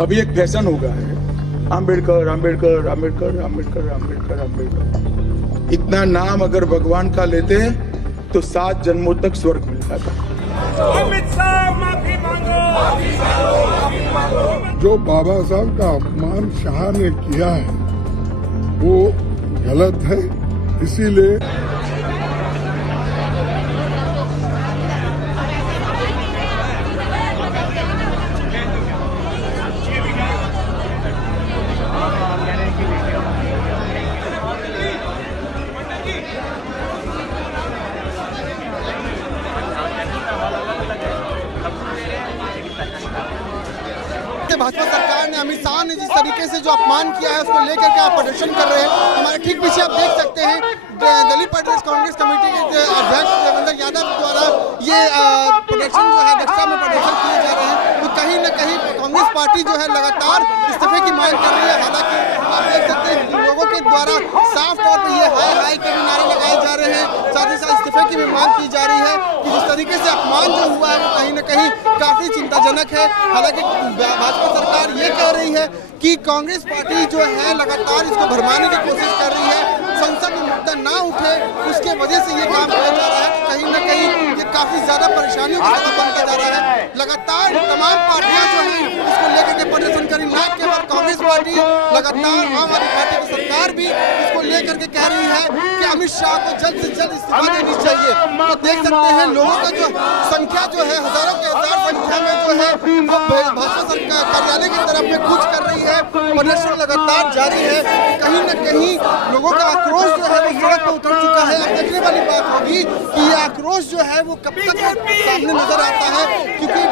अभी एक फैशन हो गया है, आम्बेडकर आम्बेडकर आम्बेडकर आम्बेडकर आम्बेडकर आम्बेडकर। इतना नाम अगर भगवान का लेते तो 7 जन्मों तक स्वर्ग मिल जाता। अमित शाह माफी मांगो, माफी मांगो। जो बाबा साहब का अपमान शाह ने किया है वो गलत है, इसीलिए भाजपा सरकार ने, अमित शाह ने जिस तरीके से जो अपमान किया है उसको लेकर के आप प्रदर्शन कर रहे हैं। हमारे ठीक पीछे आप देख सकते हैं दलित प्रदेश कांग्रेस कमेटी के अध्यक्ष देवेंद्र यादव द्वारा ये प्रदर्शन जो है दक्षता में प्रदर्शन किए जा रहे हैं। तो कहीं न कहीं कांग्रेस पार्टी जो है लगातार इस्तीफे की मांग कर रही है। हालांकि आप देख सकते हैं लोगों के द्वारा साफ तौर पर ये हाय हाय के भी नारे लगाए जा रहे हैं, साथ ही साथ इस्तीफे की भी मांग की जा रही है कि जिस तरीके से अपमान जो हुआ है वो कहीं न कहीं काफी चिंताजनक है। हालांकि भाजपा सरकार ये कह रही है कि कांग्रेस पार्टी जो है लगातार इसको भरमाने की कोशिश कर रही है, संसद में मुद्दा ना उठे उसके वजह से ये काम किया जा रहा है। कहीं ना कहीं ये काफी ज्यादा परेशानियों का सबब बनता जा रहा है। लगातार तमाम पार्टियां जो है इसको लेकर के प्रदर्शन करी, न केवल कांग्रेस पार्टी, लगातार आम आदमी पार्टी की सरकार भी इसको लेकर के कह रही है कि अमित शाह को जल्द से जल्द इस्तीफा देनी चाहिए। तो देख सकते हैं लोगों का जो संख्या जो है हजारों के हजार संख्या में जो है वो भाजपा सरकार कार्यालय की तरफ में कूच कर रही है। प्रदर्शन लगातार जारी है। कहीं न कहीं लोगों का आक्रोश जो है वो सड़क पर उतर चुका है। अब देखने वाली बात होगी कि ये आक्रोश जो है वो कब तक सामने नजर आता है, क्योंकि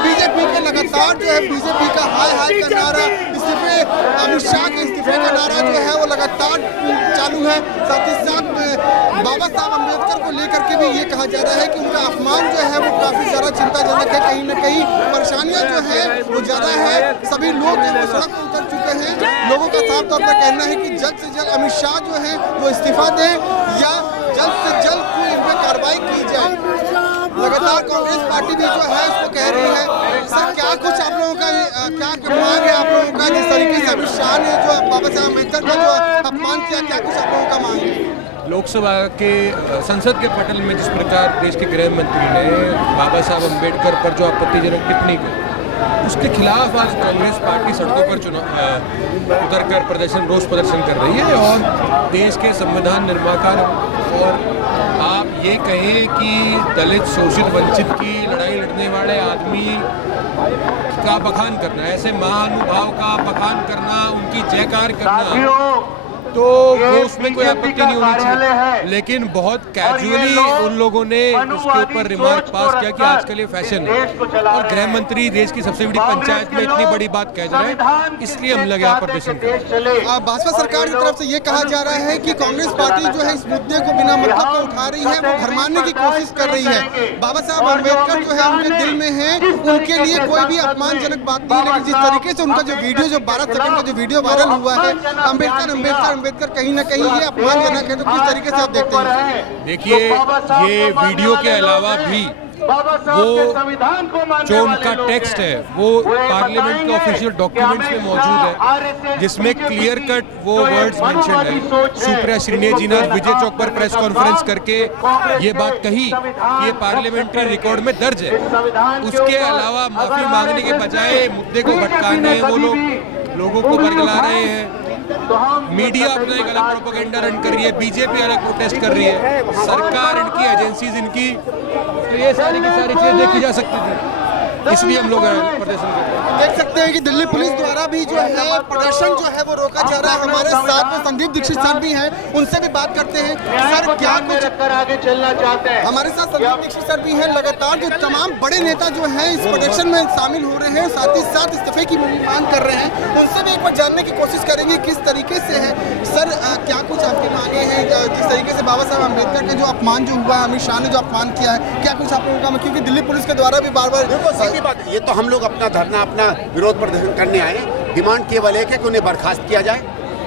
बीजेपी के लगातार जो है बीजेपी का हाय हाय का नारा, इस्तीफे, अमित शाह के इस्तीफे का नारा जो है वो लगातार चालू है। साथ ही साथ बाबा साहब अम्बेडकर को लेकर के भी ये कहा जा रहा है कि उनका अपमान जो है वो काफी ज्यादा चिंताजनक है। कहीं न कहीं परेशानियां जो है वो ज्यादा है। सभी लोग जो है सड़क पर उतर चुके हैं। लोगों का साफ तौर पर कहना है कि जल्द से जल्द अमित शाह जो है वो इस्तीफा दें या जल्द से जल्द कोई इन पर कार्रवाई की जाए। लगातार कांग्रेस पार्टी भी जो है इसको कह रही है। सर क्या कुछ आप लोगों का क्या मांग है आप लोगों का, जिस तरीके से अमित शाह ने जो बाबा साहब अम्बेडकर का जो अपमान किया, क्या कुछ आप लोगों का मांग है? लोकसभा के संसद के पटल में जिस प्रकार देश के गृह मंत्री ने बाबा साहब अम्बेडकर पर जो आपत्तिजनक टिप्पणी की, उसके खिलाफ आज कांग्रेस पार्टी सड़कों पर उतर कर प्रदर्शन, रोष प्रदर्शन कर रही है। और देश के संविधान निर्माता और आप ये कहें कि दलित शोषित वंचित की लड़ाई लड़ने वाले आदमी का बखान करना, ऐसे महानुभाव का बखान करना, उनकी जयकार करना, तो वो उसमें कोई आपत्ति नहीं होनी चाहिए। लेकिन बहुत कैजुअली उन लोगों ने उसके ऊपर रिमार्क पास किया कि आजकल ये फैशन है। और गृह मंत्री देश की सबसे बड़ी पंचायत में इतनी बड़ी बात कह रहे हैं, इसलिए हम लगे यहाँ प्रदर्शन कर। भाजपा सरकार की तरफ से ये कहा जा रहा है कि कांग्रेस पार्टी जो है इस मुद्दे को बिना मतलब का उठा रही है, वो भरमाने की कोशिश कर रही है। बाबा साहब अम्बेडकर जो है उनके दिल में है, उनके लिए कोई भी अपमानजनक बात नहीं। लेकिन जिस तरीके से उनका जो वीडियो, जो 12 सेकंड का जो वीडियो वायरल हुआ है, अम्बेडकर कहीं ना कहीं ये अपमानजनक है। तो किस तरीके से आप देखते हैं? देखिए, ये वीडियो के अलावा भी वो जो उनका टेक्स्ट है वो पार्लियामेंट के ऑफिशियल डॉक्यूमेंट्स में मौजूद है, जिसमें क्लियर कट वो वर्ड्स मेंशन है। सुप्रिया श्रीनेत जी ने विजय चौक पर प्रेस कॉन्फ्रेंस करके ये बात कही कि ये पार्लियामेंट्री रिकॉर्ड में दर्ज है। उसके अलावा माफी मांगने के बजाय मुद्दे को भटकाने वो लोगों को बरगला रहे हैं। मीडिया अपना एक अलग प्रोपेगेंडा रन कर रही है, बीजेपी अलग प्रोटेस्ट कर रही है, सरकार, इनकी एजेंसीज, इनकी, तो ये सारी की सारी चीजें देखी जा सकती थी। इसलिए हम लोग प्रदर्शन कर रहे हैं। देख सकते हैं कि दिल्ली पुलिस द्वारा भी जो है प्रदर्शन जो है वो रोका जा रहा है। हमारे साथ में संदीप दीक्षित सर भी हैं, उनसे भी बात करते हैं। सर क्या कुछ आगे चलना चाहते हैं? हमारे साथ संदीप दीक्षित सर भी हैं। लगातार जो तमाम बड़े नेता जो हैं इस प्रदर्शन में शामिल हो रहे हैं, साथ ही साथ इस्तीफे की मांग कर रहे हैं। उनसे भी एक बार जानने की कोशिश करेंगे किस तरीके से है। सर क्या कुछ आपकी मांगे हैं, जिस तरीके से बाबा साहब अम्बेडकर का जो अपमान जो हुआ, अमित शाह ने जो अपमान किया है, क्या कुछ आप लोगों का, क्योंकि दिल्ली पुलिस के द्वारा भी बार बार बात, ये तो हम लोग अपना धरना, अपना विरोध प्रदर्शन करने आए। डिमांड केवल एक है कि उन्हें बर्खास्त किया जाए,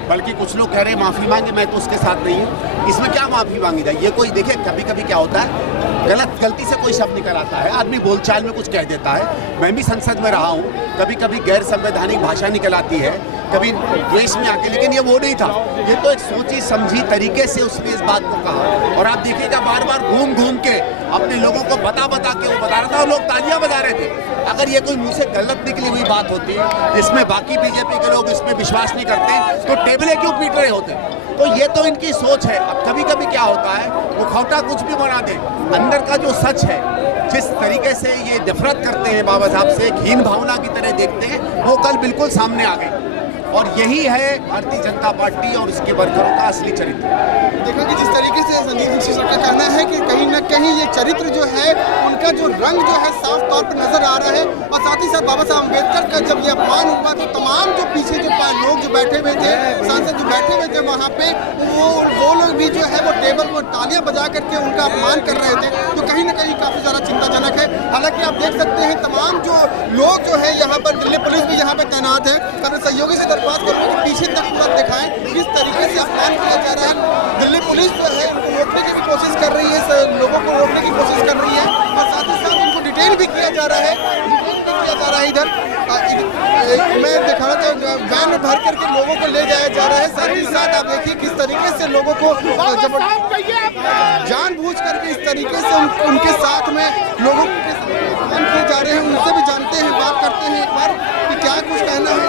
बल्कि कुछ लोग कह रहे हैं माफी मांगे। मैं तो उसके साथ नहीं हूँ। इसमें क्या माफी मांगी जाए? ये कोई, देखिए कभी कभी क्या होता है, गलती से कोई शब्द निकल आता है, आदमी बोलचाल में कुछ कह देता है। मैं भी संसद में रहा हूँ, कभी कभी गैर संवैधानिक भाषा निकल आती है, कभी द्वेष में आके, लेकिन ये वो नहीं था। ये तो एक सोची समझी तरीके से उसने इस बात को कहा। और आप देखिएगा बार बार घूम घूम के अपने लोगों को बता के वो बता रहा था और लोग तालियां बजा रहे थे। अगर ये कोई मुंह से गलत निकली हुई बात होती, जिसमें बाकी बीजेपी के लोग इसमें विश्वास नहीं करते, तो टेबलें क्यों पीट रहे होते? तो ये तो इनकी सोच है। अब कभी कभी क्या होता है, मुखौटा कुछ भी बना दे, अंदर का जो सच है, जिस तरीके से ये नफरत करते हैं बाबा साहब से, हीन भावना की तरह देखते हैं, वो कल बिल्कुल सामने आ गई। और यही है भारतीय जनता पार्टी और उसके वर्करों का असली चरित्र। देखो कि जिस तरीके से संदीप दीक्षित का कहना है कि कहीं ना कहीं ये चरित्र जो है, उनका जो रंग जो है साफ तौर पर नजर आ रहा है। और साथ ही साथ बाबा साहब अम्बेडकर का जब ये अपमान हुआ तो तमाम जो पीछे जो लोग जो बैठे हुए थे, सांसद जो बैठे हुए थे वहाँ पे, वो लोग भी जो है वो टेबल को तालियां बजा करके उनका अपमान कर रहे थे। तो कहीं ना कहीं काफी ज्यादा चिंताजनक है। हालांकि आप देख सकते हैं तमाम जो लोग जो है यहाँ पर, दिल्ली पुलिस भी यहाँ पे तैनात है। कर्नल सहयोगी से बात करूँगा कि पीछे तक पूरा दिखाएं किस तरीके से अपमान किया जा रहा है। दिल्ली पुलिस जो है उनको रोकने की भी कोशिश कर रही है, लोगों को रोकने की कोशिश कर रही है और साथ ही साथ उनको डिटेन भी किया जा रहा है। इधर मैं दिखाना चाहूँगा, वैन में भर करके लोगों को ले जाया जा रहा है। साथ ही साथ आप देखिए किस तरीके से लोगों को जानबूझ करके इस तरीके से उनके साथ में लोगों के किए जा रहे हैं। उनसे भी जानते हैं, बात करते हैं एक बार कि क्या कुछ कहना है।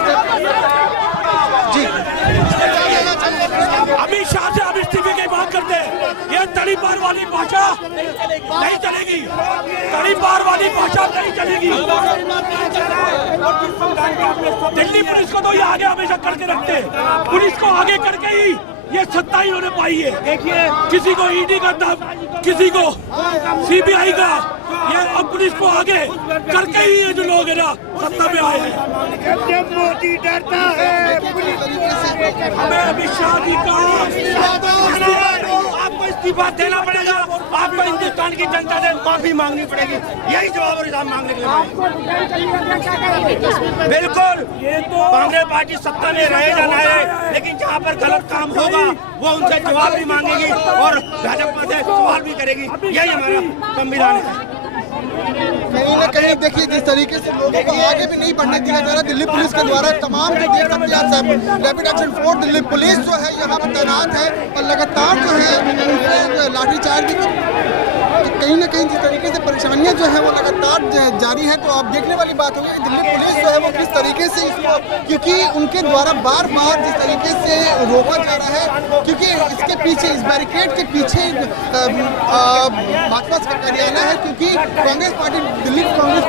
जी, अमित शाह से अब इस्तीफे की बात करते हैं। ये तड़ीपार वाली भाषा नहीं चलेगी, तड़ीपार वाली भाषा नहीं चलेगी। दिल्ली पुलिस को तो ये आगे हमेशा करके रखते हैं, पुलिस को आगे करके ही ये सत्ता इन्होंने पाई है। देखिए, किसी को ईडी का दम, किसी को सीबीआई का, ये अब पुलिस को आगे करके ही ये जो लोग है ना सत्ता में आए हैं। मोदी डरता है, हमें अमित शाह जी का आपको इस्तीफा देना पड़ेगा, आपको हिंदुस्तान की जनता से माफी मांगनी पड़ेगी। यही जवाब और हिसाब मांगने के लिए बिल्कुल। ये तो कांग्रेस पार्टी सत्ता में रहे या ना रहे, लेकिन जहाँ पर गलत काम होगा वो उनसे जवाब भी मांगेगी और भाजपा से सवाल भी करेगी। यही हमारा संविधान है। कहीं ना कहीं देखिए जिस तरीके से लोगों को आगे भी नहीं बढ़ने दिया जा रहा दिल्ली पुलिस के द्वारा, तमाम जो देख सकते हैं rapid action force Delhi police जो है यहाँ पर तैनात है और लगातार जो है लाठीचार्ज भी, कहीं ना कहीं जिस तरीके से परेशानियां जो है वो लगातार जारी है। तो आप देखने वाली बात होगी दिल्ली पुलिस जो है वो किस तरीके से इसको, क्योंकि उनके द्वारा बार बार जिस तरीके से रोका जा रहा है, क्योंकि इसके पीछे, इस बैरिकेड के पीछे भाजपा का कार्यालय है, क्योंकि कांग्रेस पार्टी, दिल्ली कांग्रेस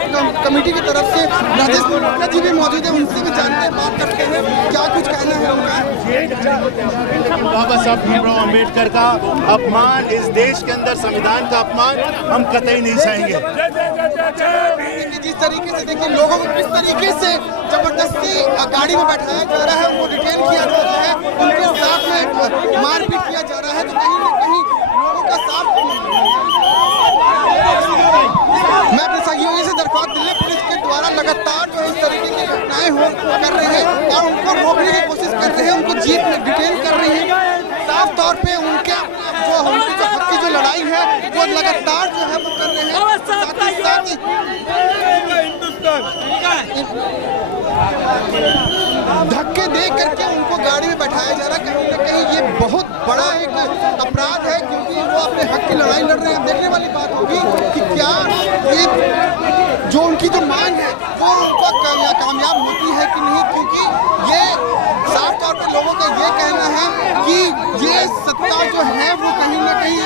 कमेटी की तरफ से राजेश मुखर्जी जी भी मौजूद है, उनसे भी जानते हैं, बात करते हैं क्या कुछ कहना है उनका। बाबा साहब भीमराव अम्बेडकर का अपमान, इस देश के अंदर संविधान का अपमान हम कतई नहीं सहेंगे। जिस तरीके से देखिए लोगों को किस तरीके से जबरदस्ती गाड़ी में बैठाया जा रहा है, उनको डिटेन किया जा रहा है, उनके साथ में मारपीट किया जा रहा है, तो कहीं ना कहीं लोगों का साथ। मैं अपने सहयोगी से दरख्वास्त, दिल्ली पुलिस के द्वारा लगातार जो इस तरीके की घटनाएं कर रहे हैं और उनको रोकने की कोशिश कर रहे हैं, उनको जीप में डिटेन कर रही है। साफ तौर पे उनके जो हक की जो लड़ाई है वो लगातार जो है वो कर रहे हैं। साथ ही साथ धक्के दे करके उनको गाड़ी में बैठाया जा रहा है। कहीं ना कहीं ये बहुत बड़ा एक अपराध है, क्योंकि वो अपने हक की लड़ाई लड़ रहे हैं। देखने वाली बात होगी कि क्या ये जो उनकी जो मांग है वो उनका कामयाब होती है कि नहीं, क्योंकि ये साफ तौर पर लोगों का ये कहना है कि ये सत्ता जो है वो कहीं ना कहीं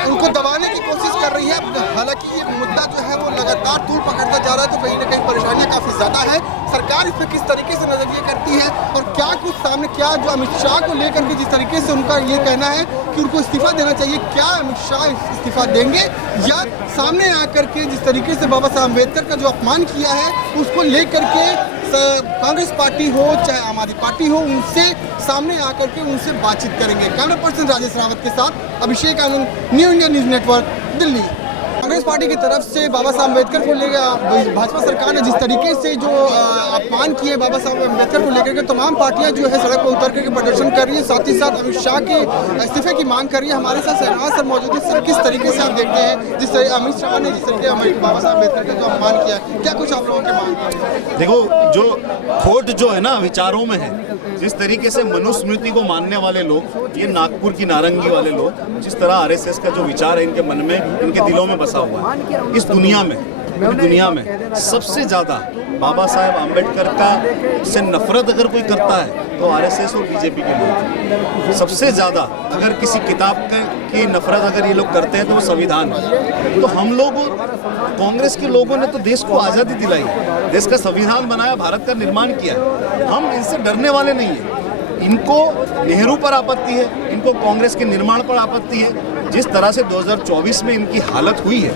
उनको दबाने की कोशिश कर रही है। हालांकि ये मुद्दा जो है वो लगातार तूल पकड़ता जा रहा है, तो कहीं ना कहीं परेशानियां काफ़ी ज़्यादा है। सरकार इस पर किस तरीके से नजरिए करती है और क्या कुछ सामने, क्या जो अमित शाह को लेकर के जिस तरीके से उनका ये कहना है कि उनको इस्तीफा देना चाहिए, क्या अमित शाह इस्तीफा देंगे या सामने आकर के जिस तरीके से बाबा साहब अम्बेडकर का जो अपमान किया है उसको लेकर के कांग्रेस पार्टी हो चाहे आम आदमी पार्टी हो, उनसे सामने आकर के उनसे बातचीत करेंगे। कैमरा पर्सन राजेश रावत के साथ Abhishek Anand, new India news network, Delhi. Congress party की तरफ से बाबा साहब अम्बेडकर को लेकर भाजपा सरकार ने जिस तरीके से जो अपमान किए बाबा साहब अम्बेडकर को लेकर के तमाम पार्टियां जो है सड़क पर उतर करके प्रदर्शन कर रही है, साथ ही साथ अमित शाह के इस्तीफे की मांग कर रही है। हमारे साथ शहनाज सर मौजूद है। सर, किस तरीके से आप देखते हैं जिस तरह अमित शाह ने जिस तरीके बाबा साहब अम्बेडकर का जो अपमान किया, क्या कुछ आप लोगों की मांग? देखो, जो खोट जो है ना विचारों में है, जिस तरीके से मनुस्मृति को मानने वाले लोग, ये नागपुर की नारंगी वाले लोग, जिस तरह आरएसएस का जो विचार है इनके मन में, इनके दिलों में बसा हुआ है, इस दुनिया में सबसे ज्यादा बाबा साहेब आम्बेडकर का से नफरत अगर कोई करता है तो आरएसएस और बीजेपी के लोग। सबसे ज्यादा अगर किसी किताब की नफरत अगर ये लोग करते हैं तो वो संविधान है। तो हम लोग कांग्रेस के लोगों ने तो देश को आज़ादी दिलाई, देश का संविधान बनाया, भारत का निर्माण किया। हम इनसे डरने वाले नहीं हैं। इनको नेहरू पर आपत्ति है, इनको कांग्रेस के निर्माण पर आपत्ति है। जिस तरह से 2024 में इनकी हालत हुई है,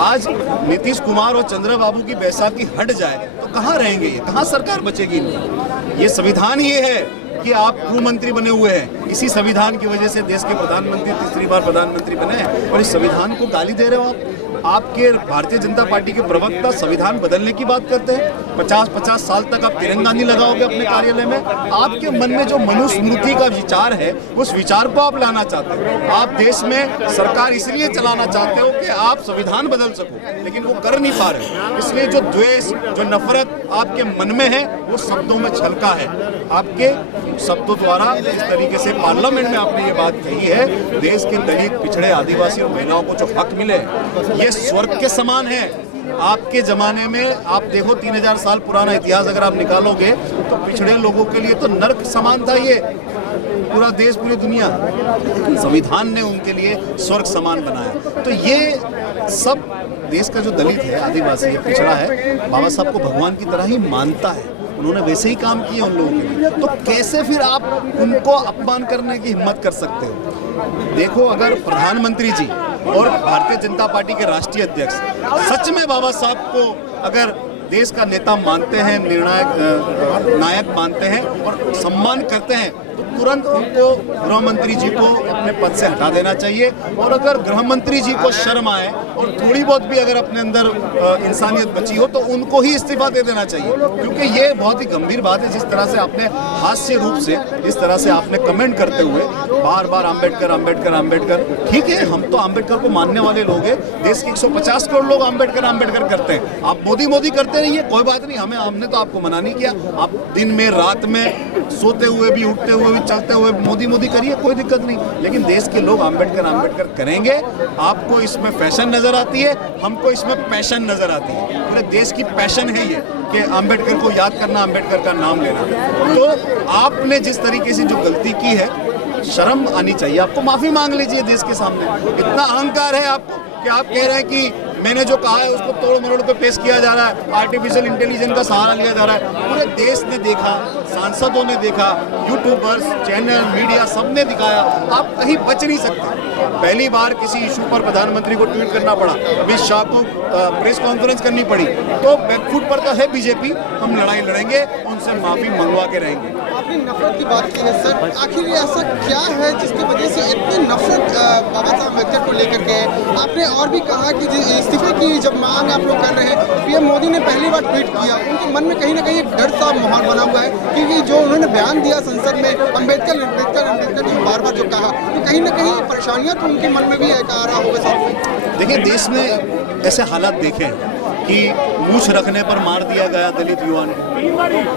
आज नीतीश कुमार और चंद्रबाबू की बैसाखी हट जाए तो कहाँ रहेंगे ये, कहाँ सरकार बचेगी इनकी? ये संविधान ही है कि आप गृह मंत्री बने हुए हैं, इसी संविधान की वजह से देश के प्रधानमंत्री तीसरी बार प्रधानमंत्री बने हैं और इस संविधान को गाली दे रहे हो आप। आपके भारतीय जनता पार्टी के प्रवक्ता संविधान बदलने की बात करते हैं। 50-50 साल तक आप तिरंगा नहीं लगाओगे अपने कार्यालय में। आपके मन में जो मनुस्मृति का विचार है, उस विचार को आप लाना चाहते हो। आप देश में सरकार इसलिए चलाना चाहते हो कि आप संविधान बदल सको, लेकिन वो कर नहीं पा रहे। इसलिए जो द्वेष, जो नफरत आपके मन में है, वो शब्दों में छलका है। आपके शब्दों द्वारा इस तरीके से पार्लियामेंट में आपने ये बात कही है, देश के दलित, पिछड़े, आदिवासी और महिलाओं को जो हक मिले, ये स्वर्ग के समान है। आपके जमाने में आप देखो, 3000 साल पुराना इतिहास अगर आप निकालोगे तो पिछड़े लोगों के लिए तो नर्क समान था ये पूरा देश, पूरी दुनिया। संविधान ने उनके लिए स्वर्ग समान बनाया। तो ये सब देश का जो दलित है, आदिवासी है, पिछड़ा है, बाबा साहब को भगवान की तरह ही मानता है। उन्होंने वैसे ही काम किए उन लोगों के लिए, तो कैसे फिर आप उनको अपमान करने की हिम्मत कर सकते हो? देखो, अगर प्रधानमंत्री जी और भारतीय जनता पार्टी के राष्ट्रीय अध्यक्ष सच में बाबा साहब को अगर देश का नेता मानते हैं, निर्णायक नायक मानते हैं और सम्मान करते हैं, तो तुरंत उनको गृह मंत्री जी को अपने पद से हटा देना चाहिए। और अगर गृह मंत्री जी को शर्म आए और थोड़ी बहुत भी अगर अपने अंदर इंसानियत बची हो, तो उनको ही इस्तीफा दे देना चाहिए। क्योंकि ये बहुत ही गंभीर बात है, जिस तरह से आपने हास्य रूप से, जिस तरह से आपने कमेंट करते हुए बार बार आम्बेडकर आम्बेडकर आम्बेडकर। ठीक है, हम तो आम्बेडकर को मानने वाले लोग हैं। देश के 150 करोड़ लोग आम्बेडकर आम्बेडकर करते हैं। आप मोदी मोदी करते रहिए, कोई बात नहीं, हमने तो आपको मना नहीं किया। आप दिन में, रात में, सोते हुए भी, उठते हुए भी, चलते हुए मोदी मोदी करिए, कोई दिक्कत नहीं। लेकिन देश के लोग आम्बेडकर आम्बेडकर करेंगे। आपको इसमें फैशन नजर आती है, हमको इसमें पैशन नजर आती है। पूरे देश की पैशन है ये कि आम्बेडकर को याद करना, आम्बेडकर का नाम लेना। तो आपने जिस तरीके से जो गलती की है, शर्म आनी चाहिए आपको, माफी मांग लीजिए देश के सामने। इतना अहंकार है आपको कि आप कह रहे हैं कि मैंने जो कहा है उसको तोड़ मरोड़ पे पेश किया जा रहा है, आर्टिफिशियल इंटेलिजेंस का सहारा लिया जा रहा है। पूरे देश ने देखा, सांसदों ने देखा, यूट्यूबर्स, चैनल, मीडिया, सबने दिखाया। आप कहीं बच नहीं सकते। पहली बार किसी इशू पर प्रधानमंत्री को ट्वीट करना पड़ा, अमित शाह को प्रेस कॉन्फ्रेंस करनी पड़ी, तो बैकफुट पर तो है बीजेपी। हम लड़ाई लड़ेंगे, उनसे माफी मंगवा के रहेंगे। आपने नफरत की बात की है सर, आखिर ऐसा क्या है जिसकी वजह से इतनी नफरत बाबा साहब अम्बेडकर को लेकर के? आपने और भी कहा कि इस्तीफे की जब मांग आप लोग कर रहे हैं, पीएम मोदी ने पहली बार ट्वीट किया, उनके मन में कहीं ना कहीं एक डर सा माहौल बना हुआ है, क्योंकि जो उन्होंने बयान दिया संसद में, अम्बेडकर अम्बेडकर अम्बेडकर जो बार बार जो कहा, तो कहीं ना कहीं परेशानियां तो उनके मन में भी एक आ रहा होगा साथ। देखिए, देश में ऐसे हालात देखे कि मूछ रखने पर मार दिया गया दलित युवा ने,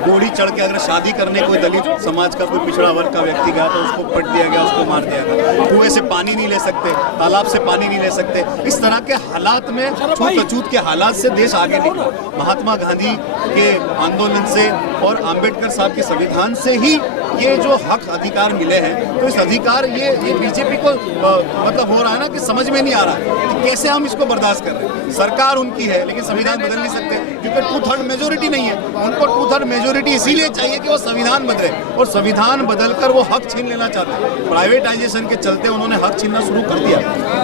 गोली चढ़ के अगर शादी करने कोई दलित समाज का कोई पिछड़ा वर्ग का व्यक्ति गया तो उसको पट दिया गया, उसको मार दिया गया। कुएं से पानी नहीं ले सकते, तालाब से पानी नहीं ले सकते। इस तरह के हालात में, छूत अछूत के हालात से देश आगे निकला। महात्मा गांधी के आंदोलन से और आम्बेडकर साहब के संविधान से ही ये जो हक अधिकार मिले हैं। तो इस अधिकार ये बीजेपी को मतलब हो रहा है ना कि समझ में नहीं आ रहा है कि कैसे हम इसको बर्दाश्त कर रहे हैं। सरकार उनकी है, लेकिन संविधान बदल नहीं सकते, क्योंकि 2/3 मेजोरिटी नहीं है। उनको 2/3 मेजोरिटी इसीलिए चाहिए कि वो संविधान बदले, और संविधान बदलकर वो हक छीन लेना चाहते हैं। प्राइवेटाइजेशन के चलते उन्होंने हक छीनना शुरू कर दिया,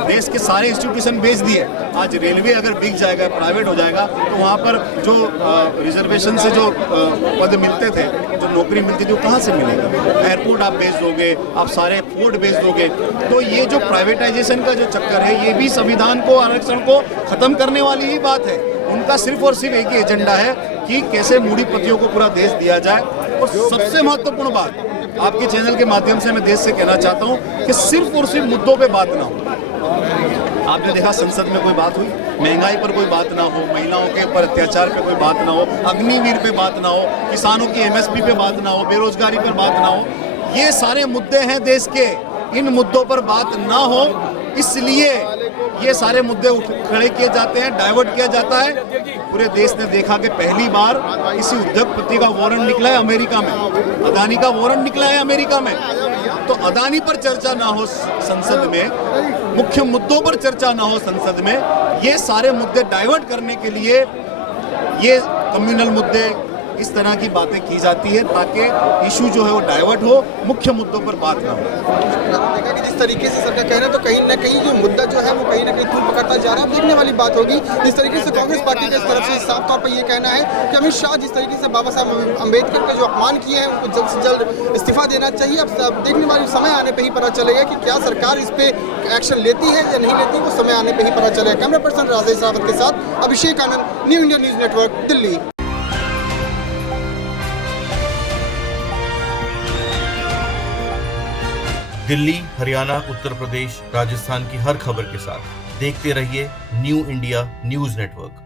देश के सारे इंस्टीट्यूशन बेच दिए। आज रेलवे अगर बिक जाएगा, प्राइवेट हो जाएगा, तो वहाँ पर जो रिजर्वेशन से जो पद मिलते थे, जो नौकरी मिलती थी, वो कहाँ से मिलेगी? नहीं। एयरपोर्ट आप बेच दोगे, आप सारे पोर्ट बेच दोगे, तो ये जो प्राइवेटाइजेशन का जो चक्कर है, ये भी संविधान को, आरक्षण को खत्म करने वाली ही बात है। उनका सिर्फ और सिर्फ एक ही एजेंडा है कि कैसे मूढ़ीपतियों को पूरा देश दिया जाए। और सबसे महत्वपूर्ण बात आपके चैनल के माध्यम से मैं देश से कहना चाहता हूँ कि सिर्फ और सिर्फ मुद्दों पे बात ना हो। आपने देखा संसद में कोई बात हुई, महंगाई पर कोई बात ना हो, महिलाओं के ऊपर अत्याचार पे कोई बात ना हो, अग्निवीर पे बात ना हो, किसानों की एमएसपी पे बात ना हो, बेरोजगारी पर बात ना हो। ये सारे मुद्दे हैं देश के, इन मुद्दों पर बात ना हो, इसलिए ये सारे मुद्दे खड़े किए जाते हैं, डाइवर्ट किया जाता है। पूरे देश ने देखा कि पहली बार किसी उद्योगपति का वारंट निकला है अमेरिका में, अदानी का वारंट निकला है अमेरिका में। तो अदानी पर चर्चा ना हो संसद में, मुख्य मुद्दों पर चर्चा ना हो संसद में, ये सारे मुद्दे डाइवर्ट करने के लिए ये कम्युनल मुद्दे, इस तरह की बातें की जाती है ताकि इशू जो है वो डाइवर्ट हो, मुख्य मुद्दों पर बात ना हो। देखा कि जिस तरीके से सरकार कह रहे हैं, तो कहीं ना कहीं जो मुद्दा जो है वो कहीं ना कहीं दूर पकड़ता जा रहा है। देखने वाली बात होगी जिस तरीके से कांग्रेस पार्टी की तरफ से साफ तौर पर ये कहना है कि अमित शाह जिस तरीके से बाबा साहब अम्बेडकर का जो अपमान किए हैं उनको जल्द से जल्द इस्तीफा देना चाहिए। अब देखने वाली समय आने पर ही पता चलेगा कि क्या सरकार इस पर एक्शन लेती है या नहीं लेती, वो समय आने पर ही पता चलेगा। कैमरा पर्सन राजेश रावत के साथ Abhishek Anand, new India news network, Delhi. Delhi, Haryana, Uttar Pradesh, Rajasthan की हर खबर के साथ देखते रहिए न्यू इंडिया न्यूज नेटवर्क।